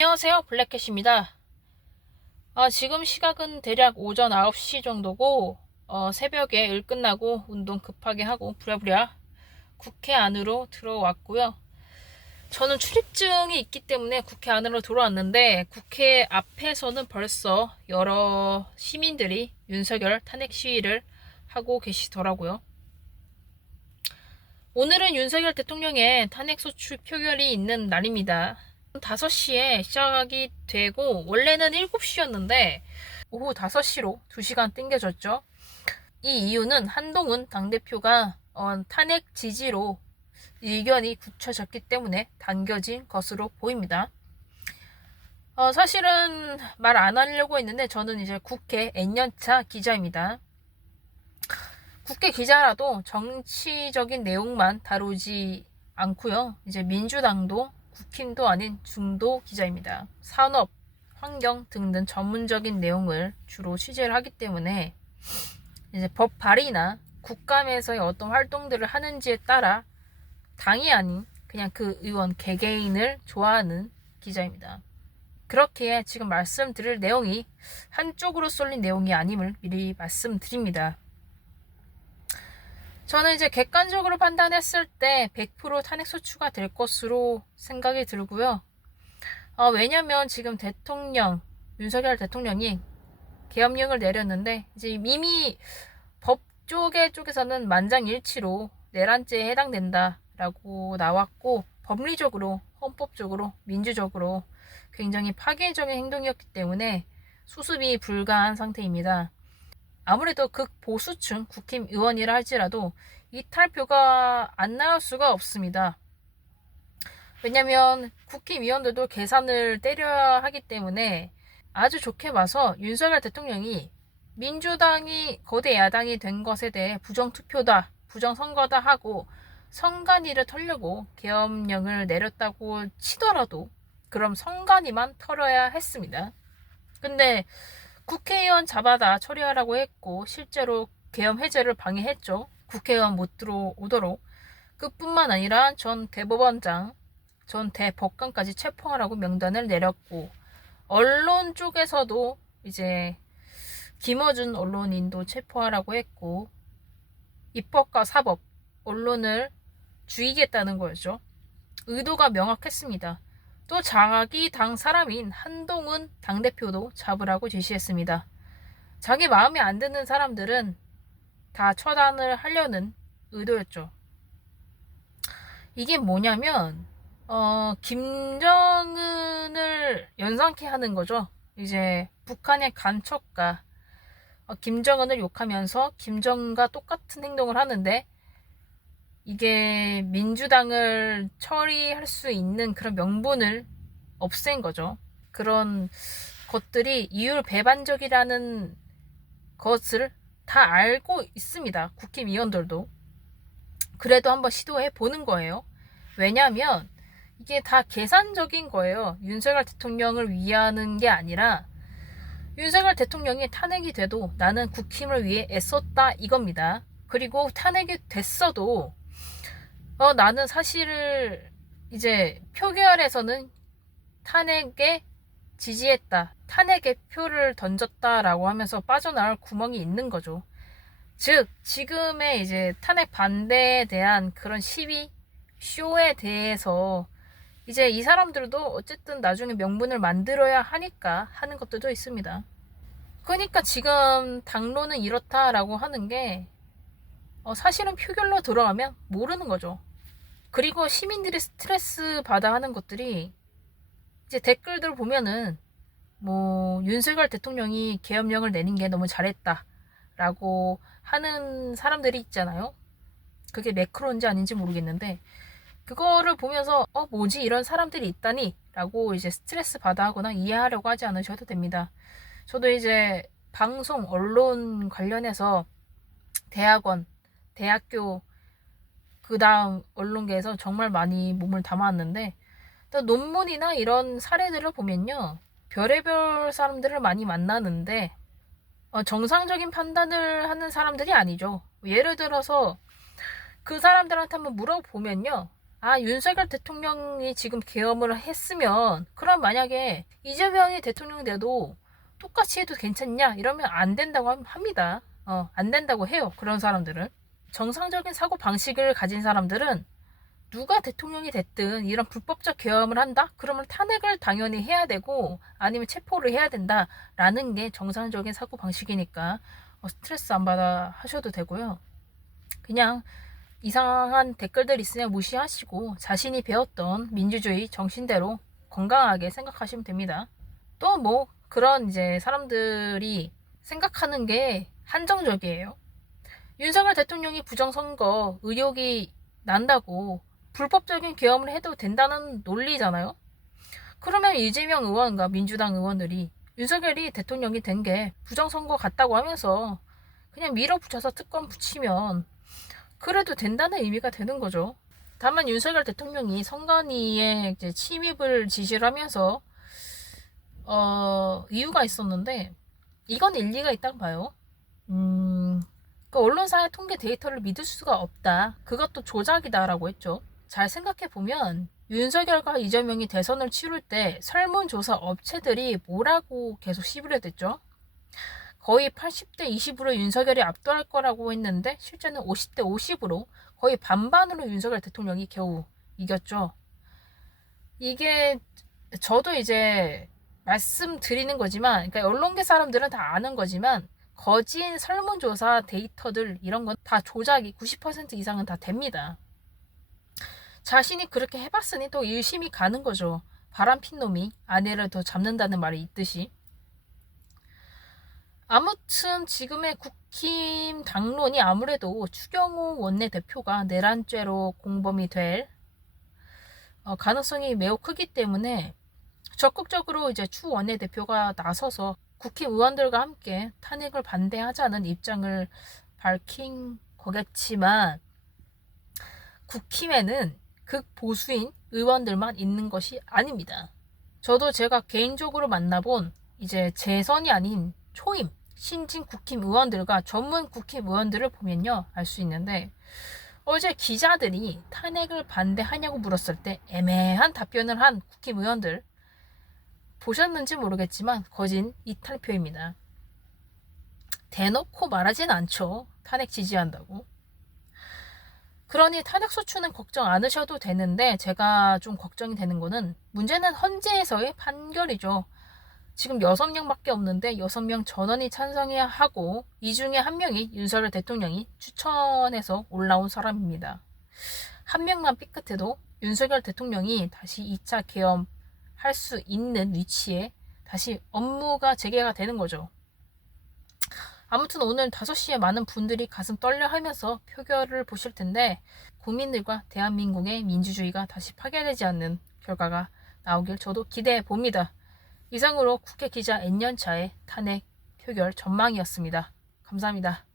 안녕하세요, 블랙캣입니다. 지금 시각은 대략 오전 9시 정도고, 새벽에 일 끝나고 운동 급하게 하고 부랴부랴 국회 안으로 들어왔고요. 저는 출입증이 있기 때문에 국회 안으로 들어왔는데, 국회 앞에서는 벌써 여러 시민들이 윤석열 탄핵 시위를 하고 계시더라고요. 오늘은 윤석열 대통령의 탄핵소추 표결이 있는 날입니다. 5시에 시작이 되고 원래는 7시였는데 오후 5시로 2시간 땡겨졌죠. 이 이유는 한동훈 당대표가 탄핵 지지로 의견이 굳혀졌기 때문에 당겨진 것으로 보입니다. 사실은 말 안 하려고 했는데 저는 이제 국회 N년차 기자입니다. 국회 기자라도 정치적인 내용만 다루지 않고요. 이제 민주당도 국힘도 아닌 중도 기자입니다. 산업, 환경 등등 전문적인 내용을 주로 취재를 하기 때문에 이제 법 발의나 국감에서의 어떤 활동들을 하는지에 따라 당이 아닌 그냥 그 의원 개개인을 좋아하는 기자입니다. 그렇기에 지금 말씀드릴 내용이 한쪽으로 쏠린 내용이 아님을 미리 말씀드립니다. 저는 이제 객관적으로 판단했을 때 100% 탄핵소추가 될 것으로 생각이 들고요. 왜냐면 지금 윤석열 대통령이 계엄령을 내렸는데, 이제 이미 법 쪽에서는 만장일치로 내란죄에 해당된다라고 나왔고, 법리적으로, 헌법적으로, 민주적으로 굉장히 파괴적인 행동이었기 때문에 수습이 불가한 상태입니다. 아무래도 극보수층 국힘 의원이라 할지라도 이탈표가 안 나올 수가 없습니다. 왜냐면 국힘 의원들도 계산을 때려야 하기 때문에 아주 좋게 봐서 윤석열 대통령이 민주당이 거대 야당이 된 것에 대해 부정투표다, 부정선거다 하고 선관위를 털려고 계엄령을 내렸다고 치더라도 그럼 선관위만 털어야 했습니다. 근데 국회의원 잡아다 처리하라고 했고 실제로 계엄 해제를 방해했죠. 국회의원 못 들어오도록. 그뿐만 아니라 전 대법원장, 전 대법관까지 체포하라고 명단을 내렸고, 언론 쪽에서도 이제 김어준 언론인도 체포하라고 했고, 입법과 사법, 언론을 죽이겠다는 거였죠. 의도가 명확했습니다. 또 자기 당 사람인 한동훈 당대표도 잡으라고 지시했습니다. 자기 마음에 안 드는 사람들은 다 처단을 하려는 의도였죠. 이게 뭐냐면 김정은을 연상케 하는 거죠. 이제 북한의 간첩가 김정은을 욕하면서 김정은과 똑같은 행동을 하는데 이게 민주당을 처리할 수 있는 그런 명분을 없앤 거죠. 그런 것들이 이율배반적이라는 것을 다 알고 있습니다. 국힘의원들도. 그래도 한번 시도해 보는 거예요. 왜냐하면 이게 다 계산적인 거예요. 윤석열 대통령을 위하는 게 아니라 윤석열 대통령이 탄핵이 돼도 나는 국힘을 위해 애썼다 이겁니다. 그리고 탄핵이 됐어도 나는 사실 이제 표결에서는 탄핵에 지지했다. 탄핵의 표를 던졌다라고 하면서 빠져나올 구멍이 있는 거죠. 즉, 지금의 이제 탄핵 반대에 대한 그런 시위, 쇼에 대해서 이제 이 사람들도 어쨌든 나중에 명분을 만들어야 하니까 하는 것들도 있습니다. 그러니까 지금 당론은 이렇다라고 하는 게 사실은 표결로 들어가면 모르는 거죠. 그리고 시민들이 스트레스 받아 하는 것들이 이제 댓글들 보면은 윤석열 대통령이 계엄령을 내는 게 너무 잘했다 라고 하는 사람들이 있잖아요. 그게 매크로인지 아닌지 모르겠는데 그거를 보면서 뭐지 이런 사람들이 있다니 라고 이제 스트레스 받아 하거나 이해하려고 하지 않으셔도 됩니다. 저도 이제 방송 언론 관련해서 대학원, 대학교 그 다음 언론계에서 정말 많이 몸을 담아왔는데 또 논문이나 이런 사례들을 보면요. 별의별 사람들을 많이 만나는데 정상적인 판단을 하는 사람들이 아니죠. 예를 들어서 그 사람들한테 한번 물어보면요. 윤석열 대통령이 지금 계엄을 했으면, 그럼 만약에 이재명이 대통령이 돼도 똑같이 해도 괜찮냐? 이러면 안 된다고 합니다. 안 된다고 해요. 그런 사람들은. 정상적인 사고 방식을 가진 사람들은 누가 대통령이 됐든 이런 불법적 계엄을 한다? 그러면 탄핵을 당연히 해야 되고 아니면 체포를 해야 된다라는 게 정상적인 사고 방식이니까 스트레스 안 받아 하셔도 되고요. 그냥 이상한 댓글들 있으면 무시하시고 자신이 배웠던 민주주의 정신대로 건강하게 생각하시면 됩니다. 또 뭐 그런 이제 사람들이 생각하는 게 한정적이에요. 윤석열 대통령이 부정선거 의혹이 난다고 불법적인 계엄을 해도 된다는 논리잖아요. 그러면 이재명 의원과 민주당 의원들이 윤석열이 대통령이 된 게 부정선거 같다고 하면서 그냥 밀어붙여서 특검 붙이면 그래도 된다는 의미가 되는 거죠. 다만 윤석열 대통령이 선관위에 이제 침입을 지시를 하면서 이유가 있었는데 이건 일리가 있다고 봐요. 그 언론사의 통계 데이터를 믿을 수가 없다. 그것도 조작이다라고 했죠. 잘 생각해보면 윤석열과 이재명이 대선을 치를 때 설문조사 업체들이 뭐라고 계속 시비를 댔죠. 거의 80대 20으로 윤석열이 압도할 거라고 했는데 실제는 50대 50으로 거의 반반으로 윤석열 대통령이 겨우 이겼죠. 이게 저도 이제 말씀드리는 거지만, 그러니까 언론계 사람들은 다 아는 거지만 거진 설문조사 데이터들 이런 건 다 조작이 90% 이상은 다 됩니다. 자신이 그렇게 해봤으니 또 일심이 가는 거죠. 바람핀 놈이 아내를 더 잡는다는 말이 있듯이. 아무튼 지금의 국힘 당론이 아무래도 추경호 원내대표가 내란죄로 공범이 될 가능성이 매우 크기 때문에 적극적으로 이제 추 원내대표가 나서서 국힘 의원들과 함께 탄핵을 반대하자는 입장을 밝힌 거겠지만 국힘에는 극보수인 의원들만 있는 것이 아닙니다. 저도 제가 개인적으로 만나본 이제 재선이 아닌 초임 신진 국힘 의원들과 전문 국힘 의원들을 보면요 알 수 있는데, 어제 기자들이 탄핵을 반대하냐고 물었을 때 애매한 답변을 한 국힘 의원들 보셨는지 모르겠지만 거진 이탈표입니다. 대놓고 말하진 않죠. 탄핵 지지한다고. 그러니 탄핵 소추는 걱정 않으셔도 되는데 제가 좀 걱정이 되는 거는 문제는 헌재에서의 판결이죠. 지금 6명밖에 없는데 6명 전원이 찬성해야 하고 이 중에 한 명이 윤석열 대통령이 추천해서 올라온 사람입니다. 한 명만 삐끗해도 윤석열 대통령이 다시 2차 계엄 할 수 있는 위치에 다시 업무가 재개가 되는 거죠. 아무튼 오늘 5시에 많은 분들이 가슴 떨려 하면서 표결을 보실 텐데 국민들과 대한민국의 민주주의가 다시 파괴되지 않는 결과가 나오길 저도 기대해 봅니다. 이상으로 국회 기자 N년차의 탄핵 표결 전망이었습니다. 감사합니다.